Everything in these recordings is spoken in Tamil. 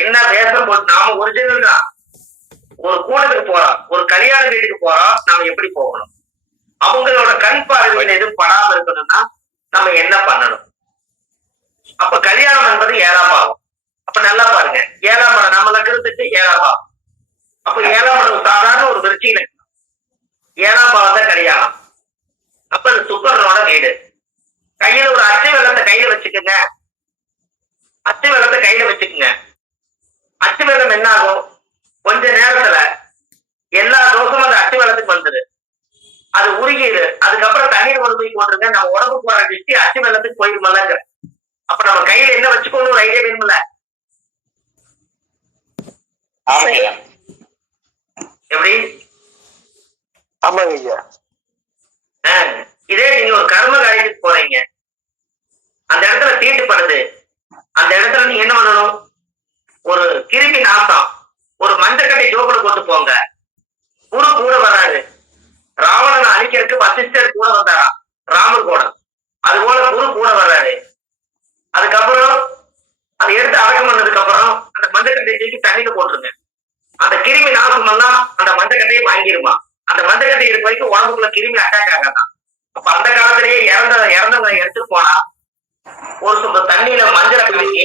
என்ன வேஷம் போட்டு நாம ஒரிஜினல் தான் ஒரு கூட்டத்துக்கு போறோம் ஒரு கல்யாண வீட்டுக்கு போறோம் நாம எப்படி போகணும் அவங்களோட கண் பார்வையில் எதுவும் படாம இருக்கணும்னா நம்ம என்ன பண்ணணும் அப்ப கல்யாணம் என்பது ஏழாம் ஆகும் அப்ப நல்லா பாருங்க ஏழாம் படம் நம்மளுக்கு இருந்துட்டு ஏழாம் ஆகும் அப்ப ஏழாம் படம் சாதாரண ஒரு விருச்சி லட்சணம் ஏழாம் பாவம் தான் கல்யாணம் அப்ப அது சுக்கரனோட வீடு கையில ஒரு அச்சை வெள்ளத்தை கையில வச்சுக்கோங்க அத்தி வெள்ளத்தை கையில வச்சுக்கோங்க அத்தி வெள்ளம் என்ன ஆகும் கொஞ்ச நேரத்துல எல்லா தோஷமும் அந்த அத்தி வெள்ளத்துக்கு வந்துரு அது உருகிடு அதுக்கப்புறம் தண்ணீர் கொண்டு போய் போட்டுருங்க நம்ம உடம்பு போற டிஸ்டி அத்தி வெள்ளத்துக்கு போயிருமல்லங்க அப்ப நம்ம கையில என்ன வச்சுக்கணும் ஒரு ஐடியா வேணும்ல எப்படி ஆமாங்க இதே நீங்க ஒரு உங்களை கிருமி அட்டாக் ஆகாதான் அப்ப அந்த காலத்திலேயே இறந்த இறந்தவங்க எடுத்து போனா ஒரு சொம்ப தண்ணியில மஞ்சளை கலக்கி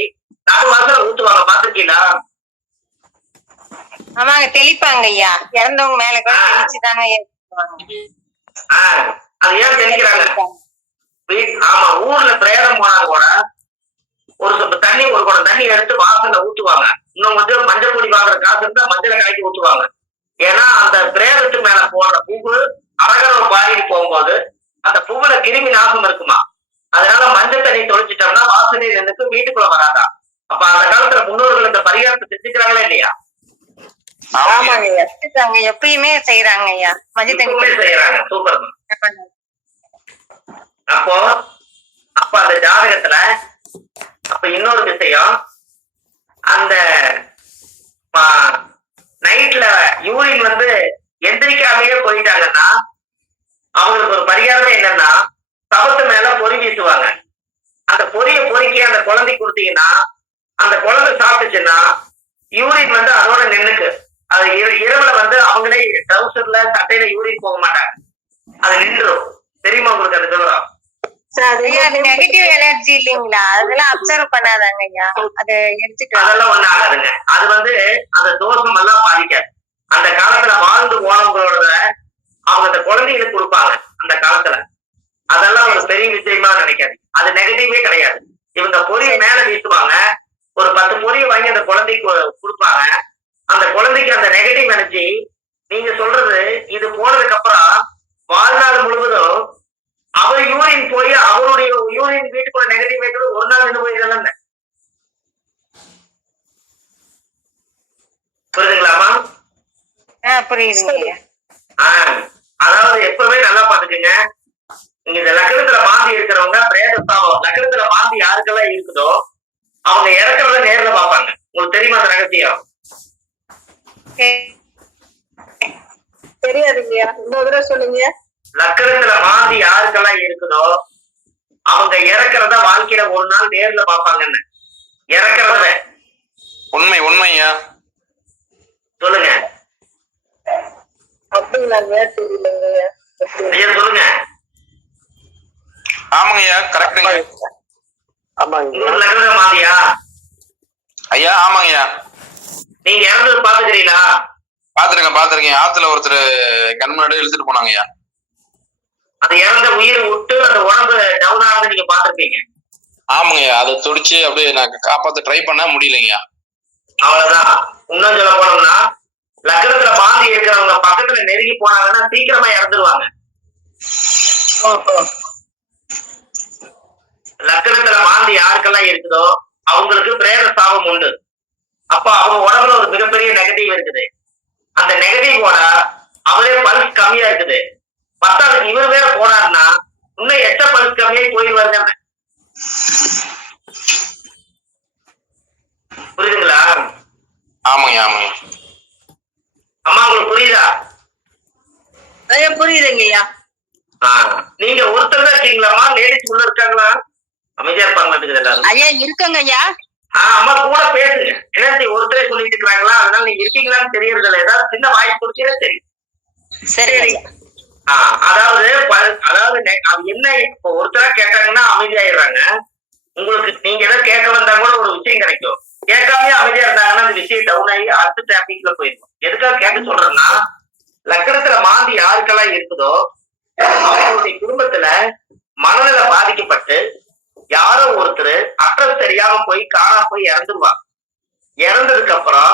நடு வாசல ஊத்துவாங்க பாத்துருக்கீங்களா ஆமாங்க தெளிப்பாங்க ஐயா இறந்தவங்க மேல கூட தெளிச்சுதாங்க அது ஏன் தெளிக்கிறாங்க ஆமா ஊர்ல பிரேதம் போனா கூட ஒரு சொம்ப தண்ணி ஒரு குடம் தண்ணி எடுத்து வாசல்ல ஊத்துவாங்க இன்னும் வந்து மஞ்சள் பொடி வாங்குற காசு இருந்தா மஞ்சளை காய்ச்சி ஊத்துவாங்க ஏன்னா அந்த பிரேத கிருமி நாசம் இருக்குமா அதனால மஞ்சள் தண்ணி தொழிச்சிட்டோம்னா வாசனை எனக்கு வீட்டுக்குள்ள வராதான் அப்ப அந்த காலத்துல முன்னோர்கள் இந்த பரிகாரத்தை செஞ்சுக்கிறாங்களா இல்லையா எப்பயுமே செய்யறாங்க ஐயா மஞ்சள் தண்ணி செய்யறாங்க சூப்பர் அப்போ அப்ப அந்த ஜாதகத்துல அப்ப இன்னொரு விஷயம் அந்த நைட்ல யூரின் வந்து எந்திரிக்காமயே போயிட்டாங்கன்னா அவங்களுக்கு ஒரு பரிகாரமே என்னன்னா தவத்து மேல பொறி வீசுவாங்க அந்த பொறிய பொறிக்க அந்த குழந்தை கொடுத்தீங்கன்னா அந்த குழந்தை சாப்பிட்டுச்சுன்னா யூரின் வந்து அதோட நின்னுக்கு அது இரவுல வந்து அவங்களே ட்ரௌசர்ல சட்டையில யூரின் போக மாட்டாங்க அது நின்றுடும் தெரியுமா உங்களுக்கு அது சொல்றோம் இல்லைங்களா அதெல்லாம் பண்ணாதாங்க அதெல்லாம் ஆகாதுங்க அது வந்து அந்த அந்த காலத்துல வாழ்ந்து போனவங்களோட அவங்க அந்த குழந்தைகளுக்கு கொடுப்பாங்க பெரிய விஷயமா நினைக்காதீங்க அது நெகட்டிவே கிடையாது இவங்க பொரிய மேல வீசுவாங்க ஒரு பத்து பொறியை வாங்கி அந்த குழந்தைக்கு கொடுப்பாங்க அந்த குழந்தைக்கு அந்த நெகட்டிவ் எனர்ஜி நீங்க சொல்றது இது போனதுக்கு அப்புறம் வாழ்நாள் முழுவதும் அவர் யூரின் போய் அவருடைய யூரின் வீட்டுக்குள்ள நெகட்டிவ் வைக்கிறது ஒரு நாள் நின்று போய் தானே புரியுதுங்களாமா புரியுது அதாவது எப்பவுமே நல்லா பாத்துக்கோங்க நீங்க இந்த லக்கணத்துல மாந்தி இருக்கிறவங்க பிரேதஸ்தாபம் லக்கணத்துல மாந்தி யாருக்கெல்லாம் இருக்குதோ அவங்க இறக்குறத நேர்ல பாப்பாங்க உங்களுக்கு தெரியுமா அந்த ரகசியம் தெரியாதுங்க இன்னொரு சொல்லுங்க லக்கணத்துல மாந்தி யாருக்கெல்லாம் இருக்குதோ அவங்க இறக்குறத வாழ்க்கையில ஒரு நாள் நேர்ல பாப்பாங்கன்னு இறக்குறத உண்மை உண்மையா சொல்லுங்க அப்படிங்களாங்க தெரியலங்க சொல்லுங்க ஆமாங்கய்யா கரெக்டுங்க ஆமாங்க ஐயா ஆமாங்கய்யா நீங்க இறந்தது பாத்துக்கிறீங்களா பாத்துருக்கேன் பாத்துருக்கேன் ஆத்துல ஒருத்தர் கண் முன்னாடி இழுத்துட்டு போனாங்கய்யா அது இறந்த உயிர் விட்டு அந்த உடம்பு டவுன் ஆகுது நீங்க பாத்துருப்பீங்க ஆமாங்கய்யா அதை துடிச்சு அப்படியே நான் காப்பாத்த ட்ரை பண்ண முடியலைங்கய்யா அவ்வளவுதான் இன்னும் சொல்ல போனோம்னா லக்னத்துல பாந்தி இருக்கிறவங்க பக்கத்துல நெருங்கி போனாங்கன்னா சீக்கிரமா இறந்துருவாங்க லக்னத்துல வாழ்ந்து யாருக்கெல்லாம் இருக்குதோ அவங்களுக்கு பிரேத சாபம் உண்டு அப்போ அவங்க உடம்புல ஒரு மிகப்பெரிய நெகட்டிவ் இருக்குது அந்த போட அவரே பல்ஸ் கம்மியா இருக்குது பத்தாவது இவர் வேற போனாருன்னா இன்னும் எட்ட பல்ஸ் கம்மியா கோயில் தானே புரியுதுங்களா ஆமாங்க ஆமாங்க அம்மா உங்களுக்கு புரியுதா புரியுதுங்கய்யா நீங்க ஒருத்தர் தான் இருக்கீங்களாமா லேடிஸ் உள்ள இருக்காங்களா அமைதியா இருப்பாங்க எல்லாரும் ஐயா இருக்கங்க ஐயா ஆஹ் அம்மா கூட பேசுங்க என்ன ஒருத்தரே சொல்லிட்டு இருக்காங்களா அதனால நீங்க இருக்கீங்களான்னு தெரியறது இல்லை ஏதாவது சின்ன வாய்ப்பு கொடுத்தீங்க தெரியும் சரி ஆஹ் அதாவது அதாவது என்ன இப்ப ஒருத்தரா கேட்டாங்கன்னா அமைதியாயிடுறாங்க உங்களுக்கு நீங்க ஏதாவது கேட்க வந்தா கூட ஒரு விஷயம் கிடைக்கும் கேட்காம அமைதியா இருந்தாங்கன்னா அந்த விஷயம் டவுன் ஆகி அடுத்த டாபிக்ல போயிடும் எதுக்காக கேட்டு சொல்றேன்னா லக்கணத்துல மாந்தி யாருக்கெல்லாம் இருக்குதோ அவங்களுடைய குடும்பத்துல மனநிலை பாதிக்கப்பட்டு யாரோ ஒருத்தர் அட்ரஸ் தெரியாம போய் காணாம போய் இறந்துருவாங்க இறந்ததுக்கு அப்புறம்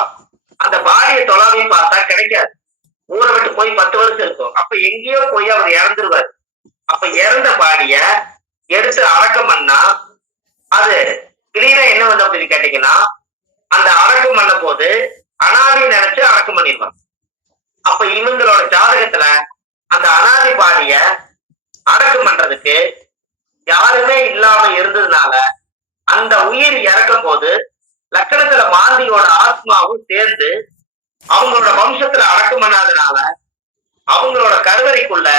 அந்த பாடியை தொலாவி பார்த்தா கிடைக்காது ஊரை விட்டு போய் பத்து வருஷம் இருக்கும் அப்ப எங்கேயோ போய் அவர் இறந்துருவாரு அப்ப இறந்த பாடிய எடுத்து அடக்கம் பண்ணா அது கிளீனா என்ன வந்து அப்படின்னு கேட்டீங்கன்னா அந்த அடக்கம் பண்ண போது அனாதி நினைச்சு அடக்கம் பண்ணிடுவாங்க அப்ப இவங்களோட ஜாதகத்துல அந்த அனாதி பாடிய அடக்கம் பண்றதுக்கு யாருமே இல்லாம இருந்ததுனால அந்த உயிர் இறக்கும் போது லக்கணத்துல மாந்தியோட ஆத்மாவும் சேர்ந்து அவங்களோட வம்சத்துல அடக்கம் பண்ணாதனால அவங்களோட கருவறைக்குள்ள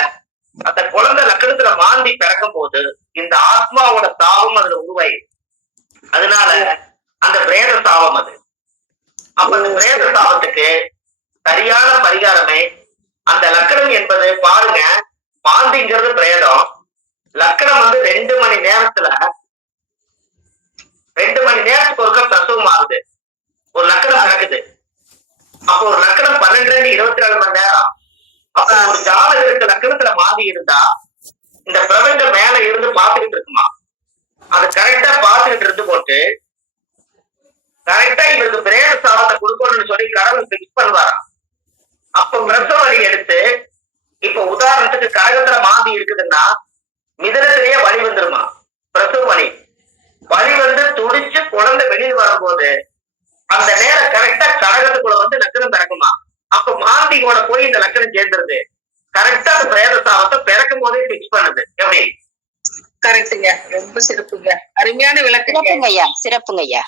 அந்த குழந்தை லக்கணத்துல மாந்தி பிறக்கும் போது இந்த ஆத்மாவோட தாவம் அதுல உருவாயி அதனால அந்த பிரேத தாவம் அது அப்ப அந்த பிரேத தாவத்துக்கு சரியான பரிகாரமே அந்த லக்கணம் என்பது பாருங்க மாந்திங்கிறது பிரேதம் லக்கணம் வந்து ரெண்டு மணி நேரத்துல ரெண்டு மணி நேரத்துக்கு ஒருக்க பிரசவம் ஆகுது ஒரு லக்கணம் நடக்குது அப்போ ஒரு லக்கணம் பன்னெண்டு இருபத்தி நாலு மணி நேரம் அப்ப ஒரு ஜாதகருக்கு லக்கணத்துல மாறி இருந்தா இந்த பிரபஞ்சம் மேல இருந்து பாத்துக்கிட்டு இருக்குமா அது கரெக்டா பாத்துக்கிட்டு இருந்து போட்டு கரெக்டா இவருக்கு பிரேத சாபத்தை கொடுக்கணும்னு சொல்லி கடவுள் பிக்ஸ் பண்ணுவாராம் அப்ப மிரசவழி எடுத்து இப்ப உதாரணத்துக்கு கரகத்துல மாதி இருக்குதுன்னா மிதனத்திலேயே வழி வந்துருமா பிரசவ வலி வந்து துடிச்சு குழந்தை வெளியில் வரும்போது அந்த நேரம் கரெக்டா கடகத்துக்குள்ள வந்து லக்கணம் பிறக்குமா அப்ப மாந்தியோட போய் இந்த லக்கணம் சேர்ந்துருது கரெக்டா அந்த பிரேத சாபத்தை பிறக்கும் போதே பிக்ஸ் பண்ணுது எப்படி கரெக்டுங்க ரொம்ப சிறப்புங்க அருமையான விளக்கம் ஐயா சிறப்புங்க ஐயா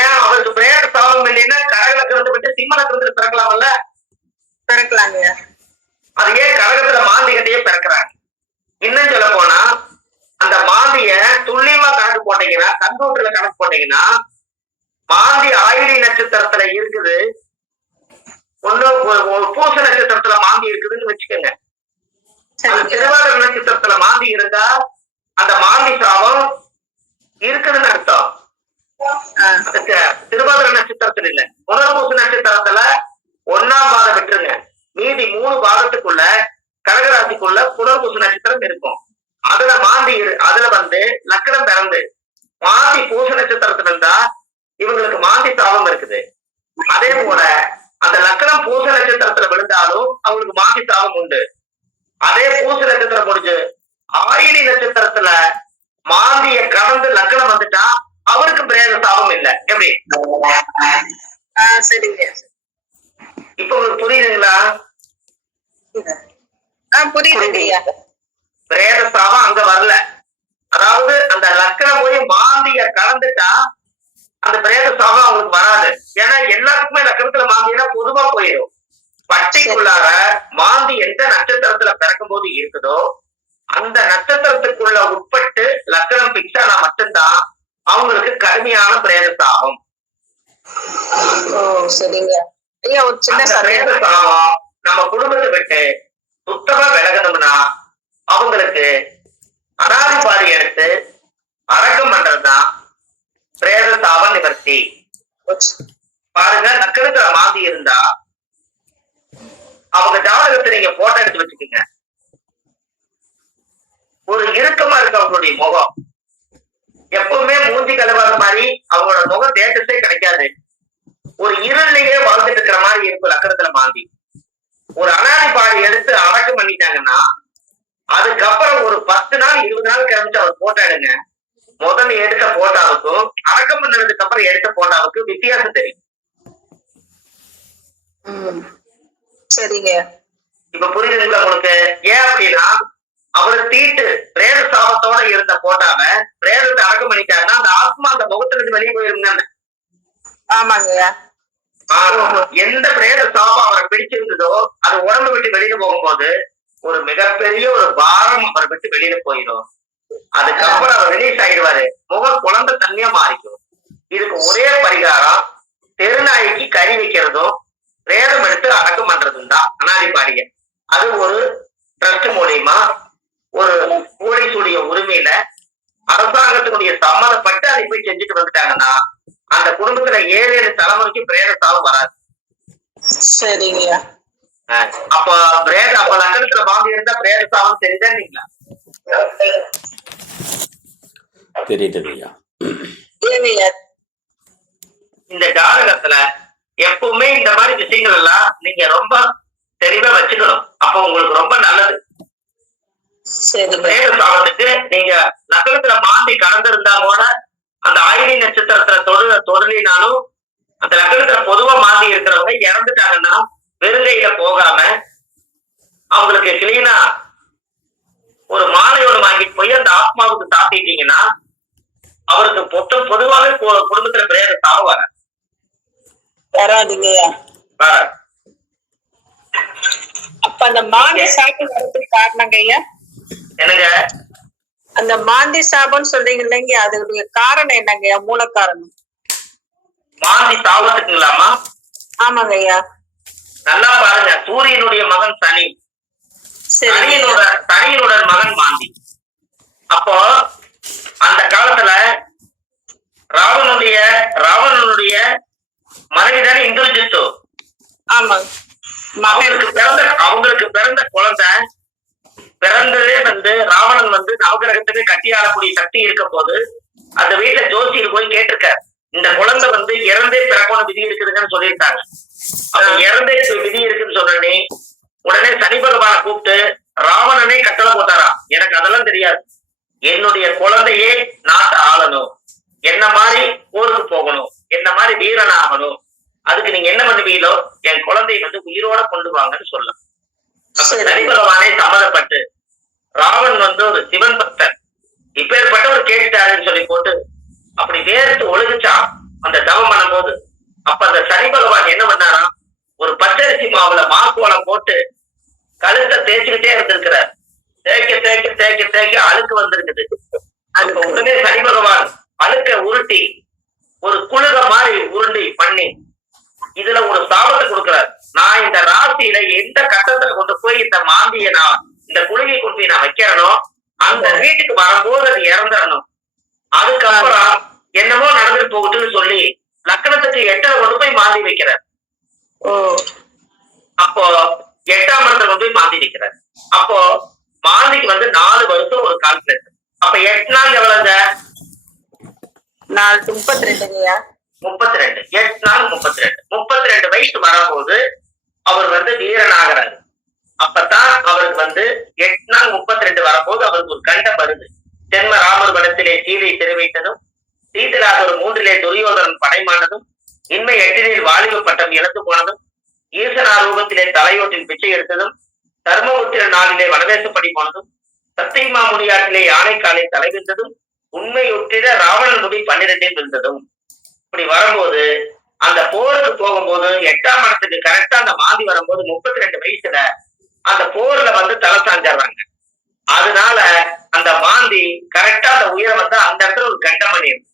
ஏன் அவருக்கு பிரேத சாபம் இல்லைன்னா கடக லக்கணத்தை விட்டு சிம்ம லக்கணத்துல பிறக்கலாம்ல பிறக்கலாங்க அது ஏன் கடகத்துல மாந்தி கிட்டேயே பிறக்கிறாங்க இன்னும் சொல்ல போனா அந்த மாந்திய துல்லியமா கணக்கு போட்டீங்கன்னா கம்ப்யூட்டர்ல கணக்கு போட்டீங்கன்னா மாந்தி ஆயுதி நட்சத்திரத்துல இருக்குது ஒண்ணு பூச நட்சத்திரத்துல மாந்தி இருக்குதுன்னு வச்சுக்கோங்க திருவாரூர் நட்சத்திரத்துல மாந்தி இருந்தா அந்த மாந்தி சாபம் இருக்குதுன்னு அர்த்தம் திருவாதிரை நட்சத்திரத்துல இல்ல புனர்பூச நட்சத்திரத்துல ஒன்னாம் பாதம் விட்டுருங்க மீதி மூணு பாதத்துக்குள்ள கடகராசிக்குள்ள புனர்பூச நட்சத்திரம் இருக்கும் அதுல மாந்தி அதுல வந்து லக்கணம் பிறந்து மாந்தி பூச நட்சத்திரத்துல இருந்தா இவங்களுக்கு மாந்தி தாபம் இருக்குது அதே போல அந்த லக்கணம் பூச நட்சத்திரத்துல விழுந்தாலும் அவங்களுக்கு மாந்தி தாபம் உண்டு அதே பூச நட்சத்திரம் முடிஞ்சு ஆயினி நட்சத்திரத்துல மாந்திய கலந்து லக்கணம் வந்துட்டா அவருக்கு பிரேத தாபம் இல்லை எப்படி சரிங்க இப்ப உங்களுக்கு புரியுதுங்களா கவனிங்க பிரேத சாபம் அங்க வரல அதாவது அந்த லக்கணம் போய் மாந்திய கலந்துட்டா அந்த பிரேத சாபம் அவங்களுக்கு வராது ஏன்னா எல்லாத்துக்குமே லக்கணத்துல மாந்தினா பொதுவா போயிடும் பச்சைக்குள்ளார மாந்தி எந்த நட்சத்திரத்துல பிறக்கும் போது இருக்குதோ அந்த நட்சத்திரத்துக்குள்ள உட்பட்டு லக்கணம் பிக்ஸ் ஆனா மட்டும்தான் அவங்களுக்கு கடுமையான பிரேத சரிங்க ஐயா ஒரு சின்ன பிரேத சாபம் நம்ம குடும்பத்தை விட்டு சுத்தமா விலகணும்னா அவங்களுக்கு பாதி எடுத்து அடக்கம் பண்றதுதான் பிரேத தாவ நிவர்த்தி பாருங்க நக்கருக்கிற மாந்தி இருந்தா அவங்க ஜாதகத்தை நீங்க போட்டோ எடுத்து வச்சுக்கோங்க ஒரு இறுக்கமா இருக்கு அவங்களுடைய முகம் எப்பவுமே மூஞ்சி கலவாத மாதிரி அவங்களோட முகம் தேட்டத்தே கிடைக்காது ஒரு இருளிலேயே வாழ்ந்துட்டு இருக்கிற மாதிரி இருக்கும் லக்கணத்துல மாந்தி ஒரு அனாதி பாடு எடுத்து அடக்கம் பண்ணிட்டாங்கன்னா அதுக்கப்புறம் ஒரு பத்து நாள் இருபது நாள் கிளம்பிச்சு அவர் போட்டோ எடுங்க முதல்ல எடுத்த போட்டாவுக்கும் அடக்கம் பண்ணதுக்கு அப்புறம் எடுத்த போட்டாவுக்கும் வித்தியாசம் தெரியும் சரிங்க இப்ப புரியுதுங்களா உங்களுக்கு ஏன் அப்படின்னா அவரு தீட்டு பிரேத சாபத்தோட இருந்த போட்டாவ பிரேதத்தை அடக்கம் பண்ணிட்டாருன்னா அந்த ஆத்மா அந்த முகத்துல இருந்து வெளியே போயிருந்தாங்க ஆமாங்க எந்த பிரேத சாபம் அவரை பிடிச்சிருந்ததோ அது உடம்பு விட்டு வெளியில போகும்போது ஒரு மிகப்பெரிய ஒரு பாரம் அவரை விட்டு வெளியில போயிடும் அதுக்கப்புறம் அவர் ரிலீஸ் ஆயிடுவாரு முக குழந்தை தண்ணியா மாறிக்கும் இதுக்கு ஒரே பரிகாரம் தெருநாய்க்கு கறி வைக்கிறதும் பிரேதம் எடுத்து அடக்கம் பண்றதும் தான் அனாதிபாடிய அது ஒரு ட்ரஸ்ட் மூலியமா ஒரு போலீஸுடைய உரிமையில அரசாங்கத்தினுடைய சம்மதப்பட்டு அதை போய் செஞ்சுட்டு வந்துட்டாங்கன்னா அந்த குடும்பத்துல ஏழு ஏழு தலைமுறைக்கு பிரேத சாவு வராது சரிங்கய்யா அப்ப பிரேத அப்ப லக்கணத்துல பாம்பு இருந்தா பிரேத சாவும் தெரியுதாங்களா தெரியுதுங்கய்யா இந்த ஜாதகத்துல எப்பவுமே இந்த மாதிரி விஷயங்கள் எல்லாம் நீங்க ரொம்ப தெளிவா வச்சுக்கணும் அப்ப உங்களுக்கு ரொம்ப நல்லது பிரேத சாபத்துக்கு நீங்க லக்கணத்துல மாந்தி கலந்திருந்தா கூட அந்த ஆயுதி நட்சத்திரத்துல தொடு தொடலினாலும் அந்த லக்னத்துல பொதுவா மாறி இருக்கிறவங்க இறந்துட்டாங்கன்னா வெறுங்கையில போகாம அவங்களுக்கு கிளீனா ஒரு மாலையோடு வாங்கிட்டு போய் அந்த ஆத்மாவுக்கு சாத்திட்டீங்கன்னா அவருக்கு மொத்தம் பொதுவாகவே குடும்பத்துல பிரேத சாபம் வர அப்ப அந்த மாலை சாப்பிட்டு வரதுக்கு காரணங்க ஐயா என்னங்க அந்த மாந்தி சாபம்னு சொல்றீங்க இல்லைங்க அதனுடைய காரணம் என்னங்க மூல காரணம் மாந்தி சாபத்துக்குங்களாமா ஆமாங்க ஐயா நல்லா பாருங்க சூரியனுடைய மகன் சனி சனியனோட சனியனோட மகன் மாந்தி அப்போ அந்த காலத்துல ராவனுடைய ராவணனுடைய மனைவி தானே இந்திரஜித்து ஆமா அவங்களுக்கு பிறந்த அவங்களுக்கு பிறந்த குழந்தை பிறந்ததே வந்து ராவணன் வந்து நவகிரகத்துக்கு கட்டி ஆளக்கூடிய சக்தி இருக்க போது அந்த வீட்டுல ஜோசியர் போய் கேட்டிருக்க இந்த குழந்தை வந்து இறந்தே பிறப்பான விதி இருக்குதுங்கன்னு சொல்லியிருக்காங்க அப்ப இறந்தே விதி இருக்குன்னு சொன்னே உடனே சனி பகவானை கூப்பிட்டு ராவணனே கட்டளை போட்டாரா எனக்கு அதெல்லாம் தெரியாது என்னுடைய குழந்தையே நாட்டை ஆளணும் என்ன மாதிரி போருக்கு போகணும் என்ன மாதிரி வீரன் ஆகணும் அதுக்கு நீங்க என்ன பண்ணுவீங்களோ என் குழந்தைய வந்து உயிரோட கொண்டு வாங்கன்னு சொல்லலாம் சரிபகவானே சம்மதப்பட்டு ராவன் வந்து ஒரு சிவன் பக்தன் இப்பேற்பட்டவர் கேட்டுட்டாருன்னு சொல்லி போட்டு அப்படி வேர்த்து ஒழுகுச்சா அந்த தவம் போது அப்ப அந்த சனி பகவான் என்ன பண்ணாராம் ஒரு பச்சரிசி மாவுல மாக்கோலம் போட்டு கழுத்தை தேய்ச்சிக்கிட்டே இருந்திருக்கிறார் தேய்க்க தேய்க்க தேய்க்க தேய்க்க அழுக்கு வந்திருக்குது அதுக்கு உடனே சனி பகவான் அழுக்க உருட்டி ஒரு குழுக மாதிரி உருண்டி பண்ணி இதுல ஒரு சாபத்தை கொடுக்கிறார் நான் இந்த ராசியில எந்த கட்டத்துல கொண்டு போய் இந்த மாந்திய நான் இந்த குழுவை கொண்டு போய் நான் வைக்கிறனோ அந்த வீட்டுக்கு வரும்போது அது இறந்துடணும் அதுக்கப்புறம் என்னமோ நடந்துட்டு போகுதுன்னு சொல்லி லக்கணத்துக்கு எட்டாம் கொண்டு போய் மாந்தி வைக்கிறார் அப்போ எட்டாம் இடத்துல கொண்டு போய் மாந்தி வைக்கிறார் அப்போ மாந்திக்கு வந்து நாலு வருஷம் ஒரு கால்குலேஷன் அப்ப எட்டு நாள் எவ்வளவுங்க முப்பத்தி முப்பத்தி ரெண்டு எட்டு நாள் முப்பத்தி ரெண்டு முப்பத்தி ரெண்டு வயசு வரும்போது அவர் வந்து ஆகிறாரு அப்பதான் அவருக்கு வந்து எட்டு நாள் முப்பத்தி ரெண்டு வரும்போது அவருக்கு ஒரு கண்ட வருது ஜென்ம ராமர் வனத்திலே சீதை தெரிவித்ததும் சீதராக மூன்றிலே துரியோதரன் படைமானதும் இன்மை எட்டினில் வாலிப பட்டம் இழந்து போனதும் ரூபத்திலே தலையோட்டில் பிச்சை எடுத்ததும் தர்மபுத்திர நாளிலே வனவேசப்படி போனதும் சத்தியமா முடியாட்டிலே யானைக்காலை தலைவிந்ததும் உண்மையொட்டிட ராவணன் முடி பன்னிரெண்டில் விழுந்ததும் இப்படி வரும்போது அந்த போருக்கு போகும்போது எட்டாம் இடத்துக்கு கரெக்டா அந்த மாந்தி வரும்போது முப்பத்தி ரெண்டு வயசுல அந்த போர்ல வந்து தலை சாஞ்சிடுறாங்க அதனால அந்த மாந்தி கரெக்டா அந்த உயரம் வந்து அந்த இடத்துல ஒரு கண்டம் பண்ணிடும்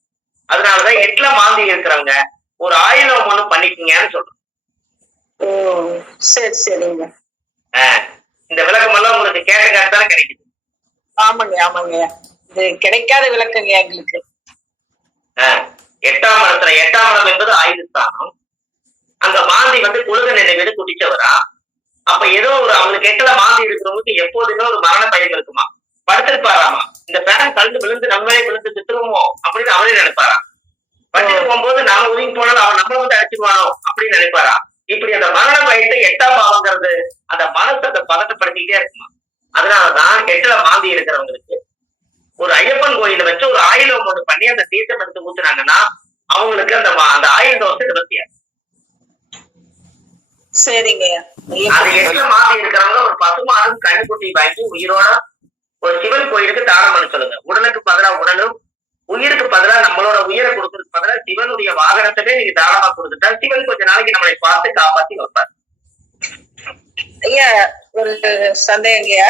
அதனாலதான் எட்டுல மாந்தி இருக்கிறவங்க ஒரு ஆயுதம் ஒண்ணு பண்ணிக்கீங்கன்னு சொல்றோம் சரி சரிங்க இந்த விளக்கம் எல்லாம் உங்களுக்கு கேட்ட தானே கிடைக்குது ஆமாங்க ஆமாங்க இது கிடைக்காத விளக்கங்க எங்களுக்கு ஆஹ் எட்டாம் மரத்துல எட்டாம் மரம் என்பது ஆயுத ஸ்தானம் அங்க மாந்தி வந்து குழுக நினைவு குடிச்சவரா அப்ப ஏதோ ஒரு அவங்களுக்கு எட்டல மாந்தி இருக்கிறவங்களுக்கு எப்போதுமே ஒரு மரண பயம் இருக்குமா படுத்திருப்பாராமா இந்த பேரன் கழுந்து விழுந்து நம்மளே விழுந்து சித்திரமோ அப்படின்னு அவரே நினைப்பாரா வச்சுட்டு போகும்போது நாம ஒதுங்கி போனாலும் அவன் நம்ம வந்து அடிச்சிருவானோ அப்படின்னு நினைப்பாரா இப்படி அந்த மரண பயத்தை எட்டாம் பாவங்கிறது அந்த மனசை அந்த பதட்டப்படுத்திக்கிட்டே இருக்குமா அதனாலதான் எட்டல மாந்தி இருக்கிறவங்களுக்கு ஒரு ஐயப்பன் கோயில வச்சு ஒரு ஆயுதம் ஒன்று பண்ணி அந்த தீர்த்தம் எடுத்து ஊத்துனாங்கன்னா அவங்களுக்கு அந்த அந்த ஆயுத தோசை நிவர்த்தியாது சரிங்க அது எந்த மாதிரி இருக்கிறவங்க ஒரு பசுமாடும் கண்ணுக்குட்டி வாங்கி உயிரோட ஒரு சிவன் கோயிலுக்கு தானம் பண்ண சொல்லுங்க உடலுக்கு பதிலா உடலும் உயிருக்கு பதிலா நம்மளோட உயிரை கொடுக்கறதுக்கு பதிலா சிவனுடைய வாகனத்தவே நீங்க தானமா கொடுத்துட்டா சிவன் கொஞ்ச நாளைக்கு நம்மளை பார்த்து காப்பாத்தி வைப்பாரு ஐயா ஒரு சந்தேகங்கய்யா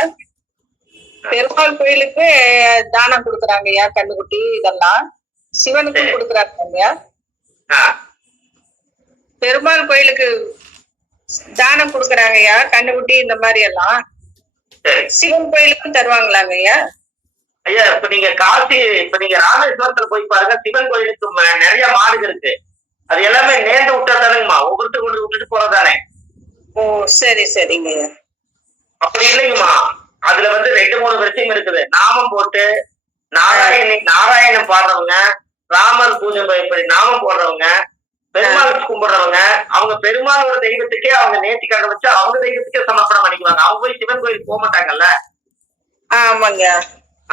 பெருமாள் கோயிலுக்கு தானம் கொடுக்குறாங்க ஐயா கண்ணுக்குட்டி இதெல்லாம் சிவனுக்கு கொடுக்குறாங்க ஐயா பெருமாள் கோயிலுக்கு தானம் கொடுக்குறாங்க ஐயா கண்ணுக்குட்டி இந்த மாதிரி எல்லாம் சிவன் கோயிலுக்கும் தருவாங்களாங்க ஐயா ஐயா இப்ப நீங்க காசி இப்ப நீங்க ராமேஸ்வரத்துல போய் பாருங்க சிவன் கோயிலுக்கு நிறைய மாடு இருக்கு அது எல்லாமே நேர்ந்து விட்டா தானேங்கம்மா ஒவ்வொருத்தருக்கு விட்டுட்டு போறதானே ஓ சரி சரிங்க அப்படி இல்லைங்கம்மா அதுல வந்து ரெண்டு மூணு விஷயம் இருக்குது நாமம் போட்டு நாராயணி நாராயணம் பாடுறவங்க ராமர் பூஜை இப்படி நாமம் போடுறவங்க பெருமாள் கும்பிடுறவங்க அவங்க பெருமாளோட தெய்வத்துக்கே அவங்க கடை வச்சு அவங்க தெய்வத்துக்கே சமர்ப்பணம் பண்ணிக்குவாங்க அவங்க போய் சிவன் கோயில் போக மாட்டாங்கல்ல ஆமாங்க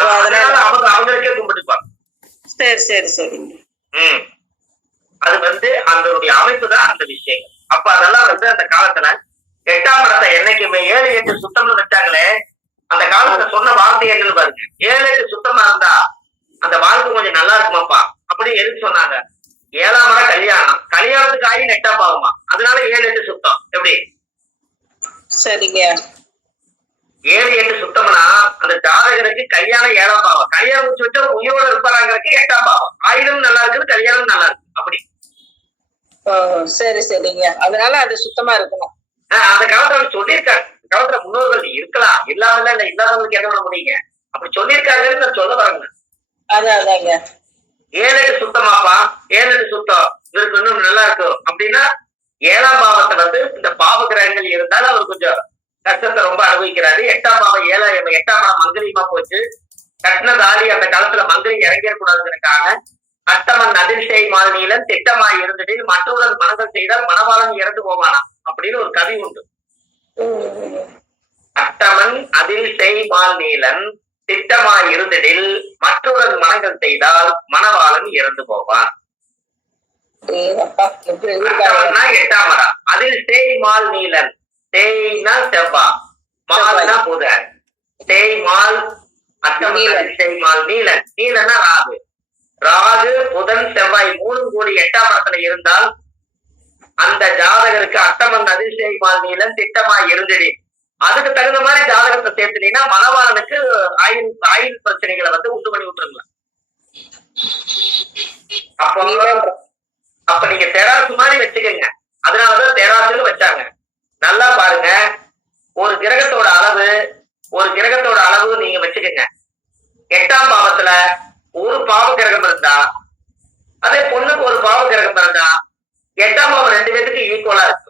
அதனால அவங்க அவங்களுக்கே கும்பிட்டுப்பாங்க சரி சரி சரி உம் அது வந்து அதனுடைய அமைப்பு தான் அந்த விஷயங்கள் அப்ப அதெல்லாம் வந்து அந்த காலத்துல எட்டாம் இடத்தை என்னைக்குமே ஏழு எட்டு சுத்தம்னு வச்சாங்களே அந்த காலத்துல சொன்ன வார்த்தை என்னன்னு பாருங்க ஏழைக்கு சுத்தமா இருந்தா அந்த வாழ்க்கை கொஞ்சம் நல்லா இருக்குமாப்பா அப்படின்னு எதுக்கு சொன்னாங்க ஏழாம் வர கல்யாணம் கல்யாணத்துக்கு ஆகி நெட்டாம் பாவமா அதனால ஏழு எட்டு சுத்தம் எப்படி சரிங்க ஏழு எட்டு சுத்தம்னா அந்த ஜாதகருக்கு கல்யாணம் ஏழாம் பாவம் கல்யாணம் முடிச்சு வச்சா உயிரோட இருப்பாராங்கிறதுக்கு எட்டாம் பாவம் ஆயுதம் நல்லா இருக்குது கல்யாணம் நல்லா இருக்கு அப்படி சரி சரிங்க அதனால அது சுத்தமா இருக்கணும் அந்த காலத்துல சொல்லியிருக்காங்க காலத்துல முன்னோர்கள் இருக்கலாம் இல்லாம இல்ல இல்லாதவங்களுக்கு என்ன பண்ண முடியுங்க அப்படி சொல்லியிருக்காங்கன்னு நான் சொல்ல வரேங்க அதாங்க ஏழு சுத்தமாப்பா ஏழு சுத்தம் இவருக்கு இன்னும் நல்லா இருக்கும் அப்படின்னா ஏழாம் பாவத்தை வந்து இந்த பாவ கிரகங்கள் இருந்தாலும் அவர் கொஞ்சம் கஷ்டத்தை ரொம்ப அனுபவிக்கிறாரு எட்டாம் பாவம் ஏழாம் எட்டாம் பாவம் மங்கலியமா போச்சு கட்னதாரி அந்த காலத்துல மங்கலி இறங்கிடக்கூடாதுங்கிறதுக்காக அட்டமன் அதிர்ஷ்டை மாதிரியில திட்டமாய் இருந்துட்டு மற்றவர்கள் மனதை செய்தால் மனவாளன் இறந்து போவானா அப்படின்னு ஒரு கவி உண்டு அத்தமன் அதில் செய்வால் நீலன் திட்டமாய் இருந்ததில் மற்றொரு மனங்கள் செய்தால் மணவாளன் இறந்து போவான் எட்டாமரா அதில் தேய் மால் நீலன் தேய்னா செவ்வா மால்னா புதன் தேய் மால் அத்தமன் மால் நீலன் நீலனா ராகு ராகு புதன் செவ்வாய் மூணு கோடி எட்டாம் இடத்துல இருந்தால் அந்த ஜாதகருக்கு அட்டமன் அதிசயமால் நீளம் திட்டமா இருந்தது அதுக்கு தகுந்த மாதிரி ஜாதகத்தை சேர்த்துனீங்கன்னா மனவாளனுக்கு ஆயுள் ஆயுள் பிரச்சனைகளை வந்து உண்டு பண்ணி விட்டுருங்களா அப்போ அப்ப நீங்க தெராசு மாதிரி வச்சுக்கோங்க அதனாலதான் தெராசுன்னு வச்சாங்க நல்லா பாருங்க ஒரு கிரகத்தோட அளவு ஒரு கிரகத்தோட அளவு நீங்க வச்சுக்கோங்க எட்டாம் பாவத்துல ஒரு பாவ கிரகம் இருந்தா அதே பொண்ணுக்கு ஒரு பாவ கிரகம் இருந்தா எட்டாம் பாவம் ரெண்டு பேத்துக்கு ஈக்குவலா இருக்கு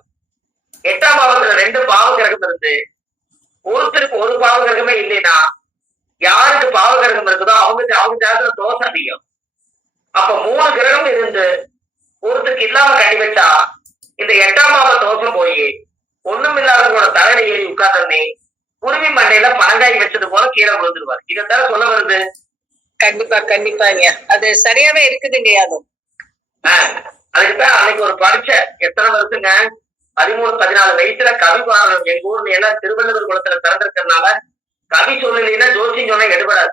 எட்டாம் பாவத்துல ரெண்டு பாவ கிரகம் இருந்து ஒருத்தருக்கு ஒரு பாவ கிரகமே இல்லைன்னா யாருக்கு பாவ கிரகம் இருக்குதோ அவங்க அவங்க ஜாதகத்துல தோசை அதிகம் அப்ப மூணு கிரகம் இருந்து ஒருத்தருக்கு இல்லாம கட்டி வச்சா இந்த எட்டாம் பாவ தோசை போய் ஒண்ணும் இல்லாதவங்களோட தலையில ஏறி உட்கார்ந்தே குருவி மண்டையில பனங்காய் வச்சது போல கீழே விழுந்துருவாரு இதைத்தான சொல்ல வருது கண்டிப்பா கண்டிப்பாங்க அது சரியாவே இருக்குதுங்க யாரும் அதுக்குதான் அன்னைக்கு ஒரு பரிச்ச எத்தனை வருஷங்க பதிமூணு பதினாலு வயசுல கவி பாடணும் எங்க ஊர்ல ஏன்னா திருவள்ளுவர் குளத்துல திறந்திருக்கிறதுனால கவி சொல்லலைன்னா ஜோசியம் சொன்னா எடுபடாது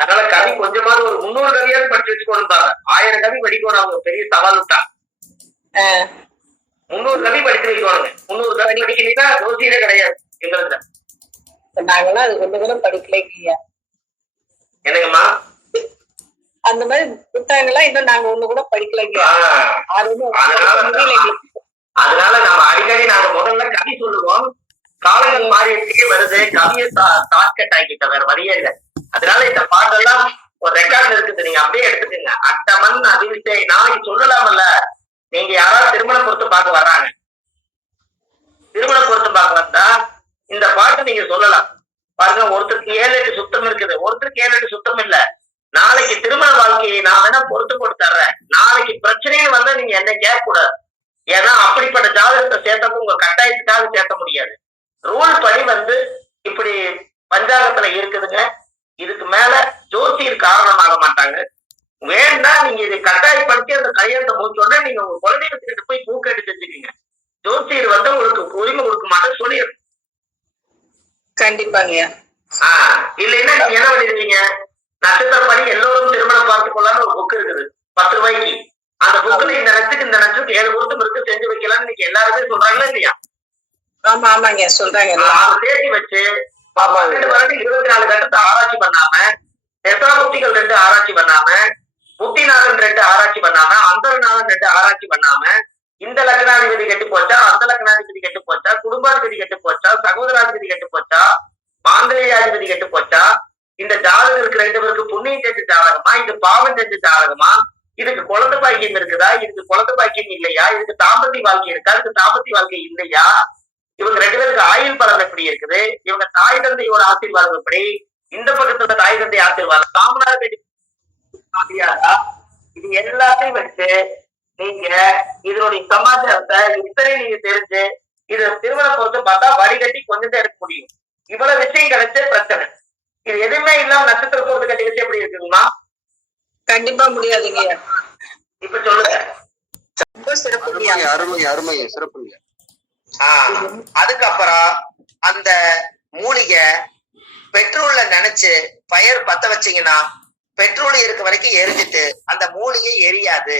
அதனால கவி கொஞ்சமாவது ஒரு முன்னூறு கவியாவது படிச்சு வச்சுக்கணும் பாருங்க ஆயிரம் கவி படிக்கணும் அவங்க பெரிய சவால் விட்டான் முன்னூறு கவி படிச்சு வைக்கணுங்க முன்னூறு கவி படிக்கலாம் ஜோசியரே கிடையாது எங்களுக்கு நாங்கெல்லாம் அது கொஞ்சம் கூட படிக்கலைங்க என்னங்கம்மா அந்த மாதிரி புத்தகங்கள்லாம் இன்னும் நாங்க ஒண்ணு கூட படிக்கலைங்க அது அதனால நம்ம அடிக்கடி நாங்க முதல்ல கவி சொல்லுவோம் காலங்கள் மாறிட்டே வருது கவிய ஷார்ட் கட் ஆகிட்ட வேற வழியே இல்லை அதனால இந்த பாட்டெல்லாம் ஒரு ரெக்கார்ட் இருக்குது நீங்க அப்படியே எடுத்துக்கோங்க அட்டமன் அதிர்ஷ்டை நாளைக்கு சொல்லலாம்ல நீங்க யாராவது திருமணம் பொறுத்து பார்க்க வர்றாங்க திருமணம் பொறுத்து பார்க்க வந்தா இந்த பாட்டு நீங்க சொல்லலாம் பாருங்க ஒருத்தருக்கு ஏழு எட்டு சுத்தம் இருக்குது ஒருத்தருக்கு ஏழு எட்டு சுத்தம் இல்லை நாளைக்கு திருமண வாழ்க்கையை நான் வேணா பொறுத்து போட்டு தர்றேன் நாளைக்கு பிரச்சனைன்னு வந்தா நீங்க என்ன கேட்க கூடாது ஏன்னா அப்படிப்பட்ட ஜாதகத்தை சேர்த்தப்ப உங்க கட்டாயத்துக்காக சேர்க்க முடியாது ரூல் படி வந்து இப்படி பஞ்சாங்கத்துல இருக்குதுங்க இதுக்கு மேல ஜோசியர் காரணமாக மாட்டாங்க வேண்டா நீங்க இதை கட்டாயப்படுத்தி அந்த கையெழுத்த முடிச்சோடனே நீங்க உங்க குழந்தைகிட்ட போய் பூக்கெட்டு செஞ்சுக்கீங்க ஜோசியர் வந்து உங்களுக்கு உரிமை கொடுக்க மாட்டேன் சொல்லிடுறோம் கண்டிப்பாங்க ஆஹ் இல்லைன்னா நீங்க என்ன பண்ணிருக்கீங்க நட்சத்திரப்படி எல்லோரும் திருமணம் பார்த்து கொள்ளாம ஒரு புக் இருக்குது பத்து ரூபாய்க்கு அந்த புக்ல இந்த நட்சத்துக்கு இந்த நட்சத்துக்கு ஏழு பொருத்தம் இருக்கு செஞ்சு வைக்கலாம்னு இன்னைக்கு எல்லாருமே சொல்றாங்களா இல்லையா ஆமா ஆமாங்க சொல்றாங்க அதை தேடி வச்சு ரெண்டு வருடம் இருபத்தி நாலு கட்டத்தை ஆராய்ச்சி பண்ணாம தசாபுக்திகள் ரெண்டு ஆராய்ச்சி பண்ணாம புத்திநாதன் ரெண்டு ஆராய்ச்சி பண்ணாம அந்தரநாதன் ரெண்டு ஆராய்ச்சி பண்ணாம இந்த லக்னாதிபதி கெட்டு போச்சா அந்த லக்னாதிபதி கெட்டு போச்சா குடும்பாதிபதி கெட்டு போச்சா சகோதராதிபதி கெட்டு போச்சா மாந்திரியாதிபதி கெட்டு போச்சா இந்த ஜாதகம் ரெண்டு இடவருக்கு புண்ணியம் செஞ்ச ஜாதகமா இது பாவம் செஞ்ச ஜாதகமா இதுக்கு குழந்தை பாக்கியம் இருக்குதா இதுக்கு குழந்தை பாக்கியம் இல்லையா இதுக்கு தாம்பத்தி வாழ்க்கை இருக்கா இதுக்கு தாம்பத்தி வாழ்க்கை இல்லையா இவங்க ரெண்டு பேருக்கு ஆயுள் பலன் எப்படி இருக்குது இவங்க தாய் தந்தையோட ஆசீர்வாதம் எப்படி இந்த பக்கத்துல தாய் தந்தை ஆசீர்வாதம் காமனார் இது எல்லாத்தையும் வச்சு நீங்க இதனுடைய சமாச்சாரத்தை இத்தனை நீங்க தெரிஞ்சு இது திருமணம் பொறுத்து பார்த்தா வடிகட்டி கொஞ்சம் தான் இருக்க முடியும் இவ்வளவு விஷயம் கிடைச்ச பிரச்சனை இது எதுவுமே இல்லாம நட்சத்திர போறது கட்டி எப்படி இருக்குதுமா கண்டிப்பா முடியாதுங்க இப்ப சொல்லுங்க அருமை அதுக்கப்புறம் அந்த மூலிகை பெட்ரோல்ல நினைச்சு பயர் பத்த வச்சீங்கன்னா பெட்ரோல் இருக்க வரைக்கும் எரிஞ்சிட்டு அந்த மூலிகை எரியாது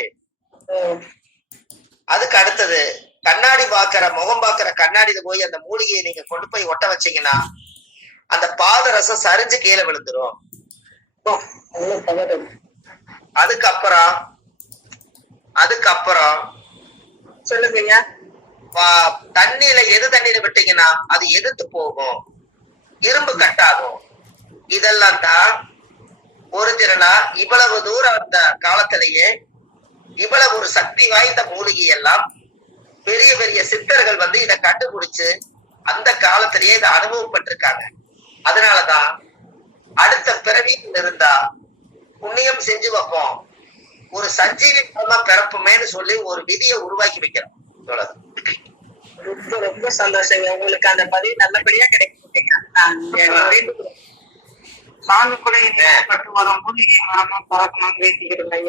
அதுக்கு அடுத்தது கண்ணாடி பாக்குற முகம் பாக்குற கண்ணாடியில போய் அந்த மூலிகையை நீங்க கொண்டு போய் ஒட்ட வச்சீங்கன்னா அந்த பாதரசம் சரிஞ்சு கீழே விழுந்துரும் அதுக்கப்புறம் அதுக்கப்புறம் சொல்லுங்க தண்ணியில எது தண்ணியில விட்டீங்கன்னா அது எதிர்த்து போகும் இரும்பு கட்டாகும் இதெல்லாம் தான் ஒரு ஒரிஜினலா இவ்வளவு தூரம் அந்த காலத்திலேயே இவ்வளவு ஒரு சக்தி வாய்ந்த மூலிகை எல்லாம் பெரிய பெரிய சித்தர்கள் வந்து இதை கண்டுபிடிச்சு அந்த காலத்திலேயே இதை அனுபவப்பட்டிருக்காங்க அதனாலதான் அடுத்த பிறவியில் இருந்தா புண்ணியம் செஞ்சு வைப்போம் ஒரு சஞ்சீவி பலமா பிறப்புமேன்னு சொல்லி ஒரு விதியை உருவாக்கி வைக்கிறோம் இவ்வளவுதான் ரொம்ப ரொம்ப சந்தோஷங்க உங்களுக்கு அந்த பதிவு நல்லபடியா கிடைக்கும் நானும் கூட பட்டு வரும்போது மரமா வேண்டிக்கிறேன்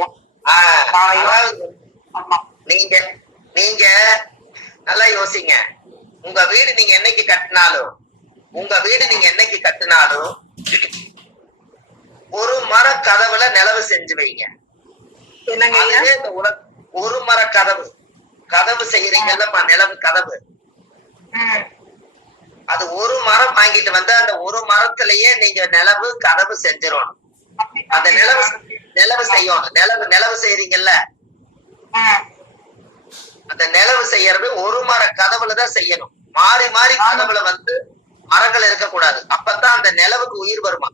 நீங்க நீங்க நல்லா யோசிங்க உங்க வீடு நீங்க என்னைக்கு கட்டினாலும் உங்க வீடு நீங்க என்னைக்கு கட்டினாலும் ஒரு மர கதவுல நிலவு செஞ்சு வைங்க ஒரு மர கதவு கதவு செய்யறீங்கல்ல நிலவு கதவு அது ஒரு மரம் வாங்கிட்டு வந்து அந்த ஒரு மரத்திலேயே நீங்க நிலவு கதவு செஞ்சிடணும் அந்த நிலவு நிலவு செய்யணும் நிலவு நிலவு செய்யறீங்கல்ல அந்த நிலவு செய்யறது ஒரு மர கதவுலதான் செய்யணும் மாறி மாறி கதவுல வந்து மரங்கள் இருக்கக்கூடாது அப்பதான் அந்த நிலவுக்கு உயிர் வருமா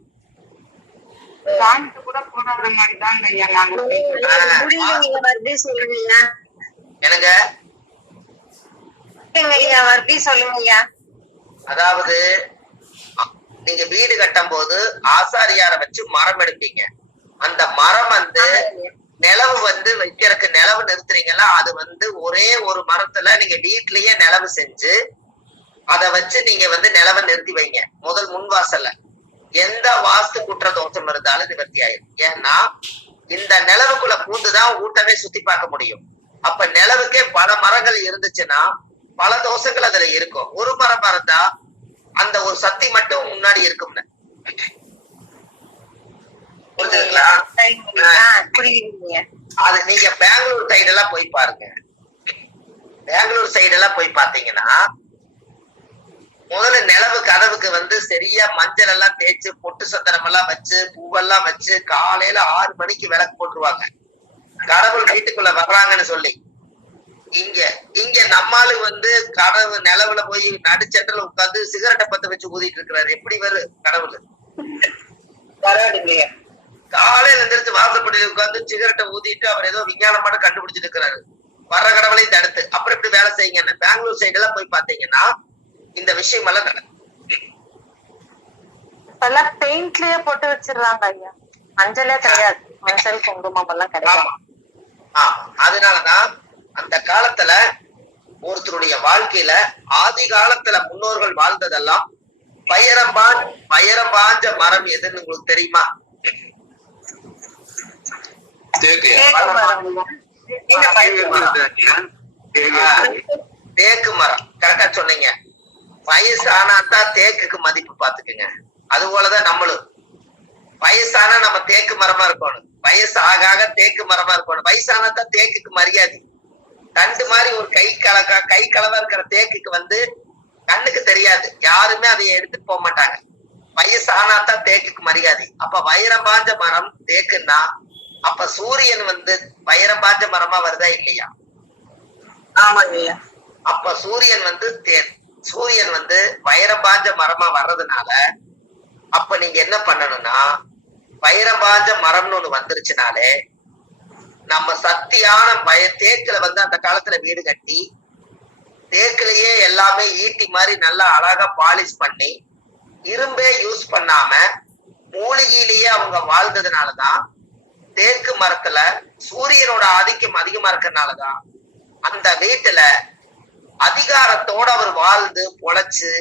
அதாவது நீங்க வீடு கட்டும் போது ஆசாரியார வச்சு மரம் எடுப்பீங்க அந்த மரம் வந்து நிலவு வந்து வைக்கிறதுக்கு நிலவு நிறுத்துறீங்களா அது வந்து ஒரே ஒரு மரத்துல நீங்க வீட்லயே நிலவு செஞ்சு அதை வச்சு நீங்க வந்து நிலவை நிறுத்தி வைங்க முதல் முன் வாசல்ல எந்த வாஸ்து குற்ற தோஷம் இருந்தாலும் நிவர்த்தி ஆயிடும் ஏன்னா இந்த நிலவுக்குள்ள பூந்துதான் ஊட்டமே சுத்தி பார்க்க முடியும் அப்ப நிலவுக்கே பல மரங்கள் இருந்துச்சுன்னா பல தோஷங்கள் அதுல இருக்கும் ஒரு மரம் மறந்தா அந்த ஒரு சக்தி மட்டும் முன்னாடி இருக்கும்னு அது நீங்க பெங்களூர் சைடு எல்லாம் போய் பாருங்க பெங்களூர் சைடு எல்லாம் போய் பாத்தீங்கன்னா முதல்ல நிலவு கதவுக்கு வந்து சரியா மஞ்சள் எல்லாம் தேய்ச்சு பொட்டு சத்திரம் எல்லாம் வச்சு பூவெல்லாம் வச்சு காலையில ஆறு மணிக்கு விளக்கு போட்டுருவாங்க கடவுள் வீட்டுக்குள்ள வர்றாங்கன்னு சொல்லி இங்க இங்க நம்மளு வந்து கடவு நிலவுல போய் நடுச்சட்டில உட்காந்து சிகரெட்டை பத்த வச்சு ஊதிட்டு இருக்கிறாரு எப்படி வரு கடவுள் காலையில எந்திரிச்சு வாசப்படியில உட்காந்து சிகரெட்டை ஊதிட்டு அவர் ஏதோ விஞ்ஞானம் பாட்டு கண்டுபிடிச்சிட்டு இருக்கிறாரு வர்ற கடவுளையும் தடுத்து அப்புறம் இப்படி வேலை செய்யுங்க பெங்களூர் சைடு எல்லாம் போய் பாத்தீங்கன்னா இந்த விஷயம் எல்லாம் நடக்கும் இப்பெல்லாம் பெயிண்ட்லயே போட்டு வச்சிருக்காங்க ஐயா மஞ்சளே கிடையாது மஞ்சள் குங்குமம் எல்லாம் கிடையாது அதனாலதான் அந்த காலத்துல ஒருத்தருடைய வாழ்க்கையில ஆதி காலத்துல முன்னோர்கள் வாழ்ந்ததெல்லாம் பயரம்பான் பையரம்பாஞ்ச மரம் எதுன்னு உங்களுக்கு தெரியுமா தேக்கு மரம் கரெக்டா சொன்னீங்க வயசு ஆனாதான் தேக்குக்கு மதிப்பு பாத்துக்குங்க அது போலதான் நம்மளும் வயசான நம்ம தேக்கு மரமா இருக்கணும் வயசு ஆக ஆக தேக்கு மரமா இருக்கணும் வயசானாதான் தேக்குக்கு மரியாதை தண்டு மாதிரி ஒரு கை கலக்கா கை கலவா இருக்கிற தேக்குக்கு வந்து கண்ணுக்கு தெரியாது யாருமே அதை எடுத்துட்டு போக மாட்டாங்க வயசு ஆனாதான் தேக்குக்கு மரியாதை அப்ப வைரம் பாஞ்ச மரம் தேக்குன்னா அப்ப சூரியன் வந்து வைரம் பாஞ்ச மரமா வருதா இல்லையா ஆமா இல்லையா அப்ப சூரியன் வந்து தேக்கு சூரியன் வந்து வைரபாஜ பாஞ்ச மரமா வர்றதுனால அப்ப நீங்க என்ன பண்ணணும்னா வைரபாஜ பாஞ்ச மரம்னு ஒண்ணு வந்துருச்சுனாலே நம்ம சக்தியான பய தேக்கில வந்து அந்த காலத்துல வீடு கட்டி தேக்கிலேயே எல்லாமே ஈட்டி மாதிரி நல்லா அழகா பாலிஷ் பண்ணி இரும்பே யூஸ் பண்ணாம மூலிகையிலேயே அவங்க வாழ்ந்ததுனாலதான் தேக்கு மரத்துல சூரியனோட ஆதிக்கம் அதிகமா இருக்கிறதுனாலதான் அந்த வீட்டுல அதிகாரத்தோட அவர் வாழ்ந்து பொழைச்சு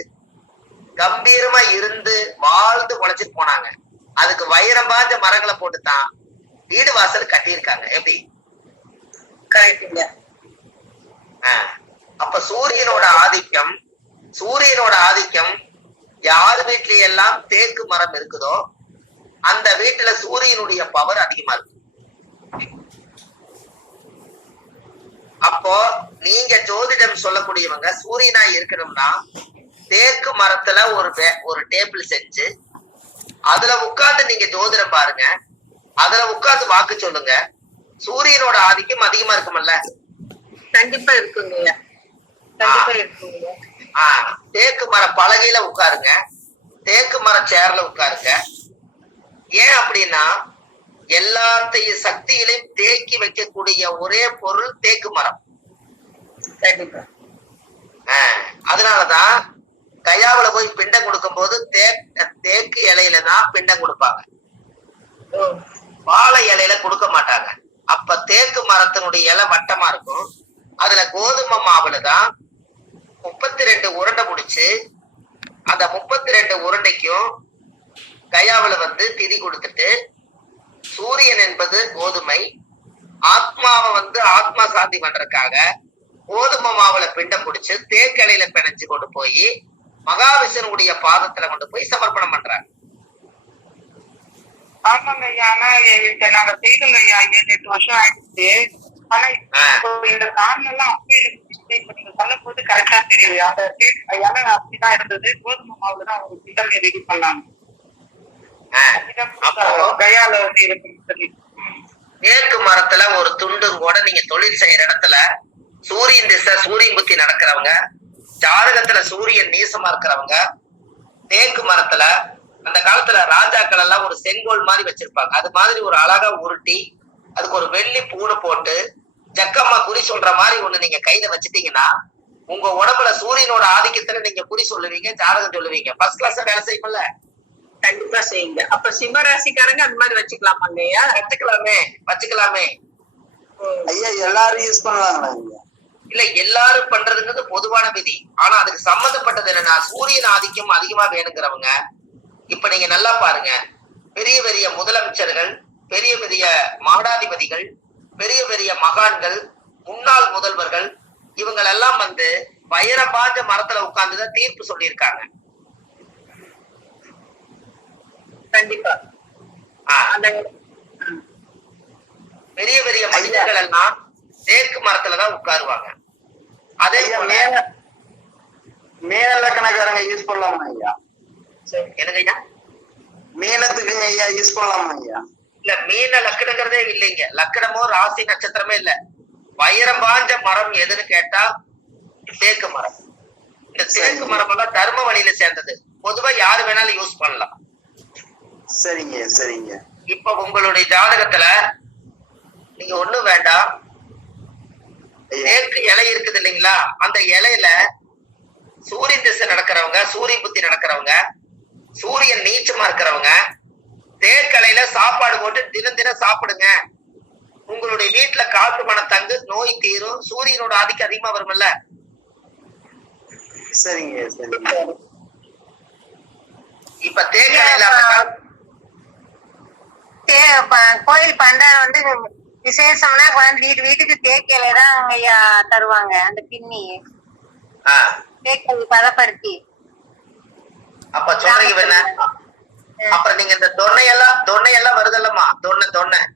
கம்பீரமா இருந்து வாழ்ந்து பொழைச்சிட்டு போனாங்க அதுக்கு வைரம் பாஞ்ச மரங்களை போட்டுதான் வீடு வாசல் கட்டியிருக்காங்க எப்படி அப்ப சூரியனோட ஆதிக்கம் சூரியனோட ஆதிக்கம் யார் வீட்டுல எல்லாம் தேக்கு மரம் இருக்குதோ அந்த வீட்டுல சூரியனுடைய பவர் அதிகமா இருக்கு அப்போ நீங்க ஜோதிடம் சொல்லக்கூடியவங்க சூரியனா இருக்கணும்னா தேக்கு மரத்துல ஒரு ஒரு டேபிள் செஞ்சு அதுல உட்காந்து நீங்க ஜோதிடம் பாருங்க அதுல உட்காந்து வாக்கு சொல்லுங்க சூரியனோட ஆதிக்கம் அதிகமா இருக்குமல்ல கண்டிப்பா இருக்குங்க தேக்கு மர பலகையில உட்காருங்க தேக்கு மர சேர்ல உட்காருங்க ஏன் அப்படின்னா எல்லாத்தையும் சக்திகளையும் தேக்கி வைக்கக்கூடிய ஒரே பொருள் தேக்கு மரம் அதனாலதான் கையாவில போய் பிண்டம் கொடுக்கும் போது தேக்கு இலையில தான் பிண்டம் கொடுப்பாங்க வாழை இலையில கொடுக்க மாட்டாங்க அப்ப தேக்கு மரத்தினுடைய இலை வட்டமா இருக்கும் அதுல கோதுமை மாவுல தான் முப்பத்தி ரெண்டு உருண்டை முடிச்சு அந்த முப்பத்தி ரெண்டு உருண்டைக்கும் கையாவில வந்து திதி கொடுத்துட்டு சூரியன் என்பது கோதுமை ஆத்மாவை வந்து ஆத்மா சாந்தி பண்றதுக்காக கோதுமை மாவுல பிண்டம் பிடிச்சு தேக்கலையில பிணைஞ்சு கொண்டு போய் மகாவிஷ்ணுடைய பாதத்துல கொண்டு போய் சமர்ப்பணம் பண்றாங்க மேற்கு ஏழு எட்டு வருஷம் ஆயிடுச்சு ஆனா இந்த நீங்க சொல்லும் போது கரெக்டா இருந்தது கோதுமை அவங்க பண்ணாங்க வந்து மரத்துல ஒரு துண்டும் கூட நீங்க தொழில் செய்யற இடத்துல சூரியன் திசை சூரியன் புத்தி நடக்கிறவங்க ஜாதகத்துல சூரியன் நீசமா இருக்கிறவங்க தேக்கு மரத்துல அந்த காலத்துல ராஜாக்கள் எல்லாம் ஒரு செங்கோல் மாதிரி வச்சிருப்பாங்க அது மாதிரி ஒரு அழகா உருட்டி அதுக்கு ஒரு வெள்ளி பூனை போட்டு ஜக்கம்மா குறி சொல்ற மாதிரி ஒண்ணு நீங்க கையில வச்சுட்டீங்கன்னா உங்க உடம்புல சூரியனோட ஆதிக்கத்துல நீங்க குறி சொல்லுவீங்க ஜாதகம் சொல்லுவீங்க ஃபர்ஸ்ட் கிளாஸ் வேலை செய்யுமில்ல கண்டிப்பா செய்யுங்க அப்ப சிம்மராசிக்காரங்க அந்த மாதிரி வச்சுக்கலாமா இல்லையா வச்சுக்கலாமே வச்சுக்கலாமே ஐயா எல்லாரும் யூஸ் பண்ணலாங்களா இல்ல எல்லாரும் பண்றதுங்கிறது பொதுவான விதி ஆனா அதுக்கு சம்பந்தப்பட்டது என்னன்னா சூரியன் ஆதிக்கம் அதிகமா வேணுங்கிறவங்க இப்ப நீங்க நல்லா பாருங்க பெரிய பெரிய முதலமைச்சர்கள் பெரிய பெரிய மாடாதிபதிகள் பெரிய பெரிய மகான்கள் முன்னாள் முதல்வர்கள் இவங்களெல்லாம் வந்து வயரம் பாஞ்ச மரத்துல உட்கார்ந்துதான் தீர்ப்பு சொல்லியிருக்காங்க கண்டிப்பா பெரிய பெரிய மனிதர்கள் எல்லாம் தேக்கு மரத்துலதான் உட்காருவாங்க அதே மேல மேல லக்கணக்காரங்க யூஸ் பண்ணலாமா ஐயா எனக்கு ஐயா மீனத்துக்குங்க ஐயா யூஸ் பண்ணலாமா ஐயா இல்ல மீன லக்கணங்கிறதே இல்லைங்க லக்கணமோ ராசி நட்சத்திரமே இல்ல வைரம் பாஞ்ச மரம் எதுன்னு கேட்டா தேக்கு மரம் இந்த தேக்கு மரம் எல்லாம் தர்ம வழியில சேர்ந்தது பொதுவா யாரு வேணாலும் யூஸ் பண்ணலாம் சரிங்க சரிங்க இப்ப உங்களுடைய ஜாதகத்துல நீங்க ஒண்ணும் வேண்டாம் தேக்கு இலை இருக்குது இல்லைங்களா அந்த இலையில சூரியன் திசை நடக்கிறவங்க சூரிய புத்தி நடக்கிறவங்க சூரியன் நீச்சமா இருக்கிறவங்க தேர்கலையில சாப்பாடு போட்டு தினம் தினம் சாப்பிடுங்க உங்களுடைய வீட்டுல காற்று மன தங்கு நோய் தீரும் சூரியனோட ஆதிக்கம் அதிகமா வரும்ல சரிங்க இப்ப தேக்கலையில கோயில் பண்டார் வந்து விசேஷம்னா குழந்தை வீட்டு வீட்டுக்கு தேக்கையில தான் ஐயா தருவாங்க அந்த பின்னி தேக்கை பதப்படுத்தி அப்ப சொல்றீங்க அப்புறம் நீங்க இந்த தொன்னை எல்லாம் தொன்னை எல்லாம் வருது தொன்னை தொன்னை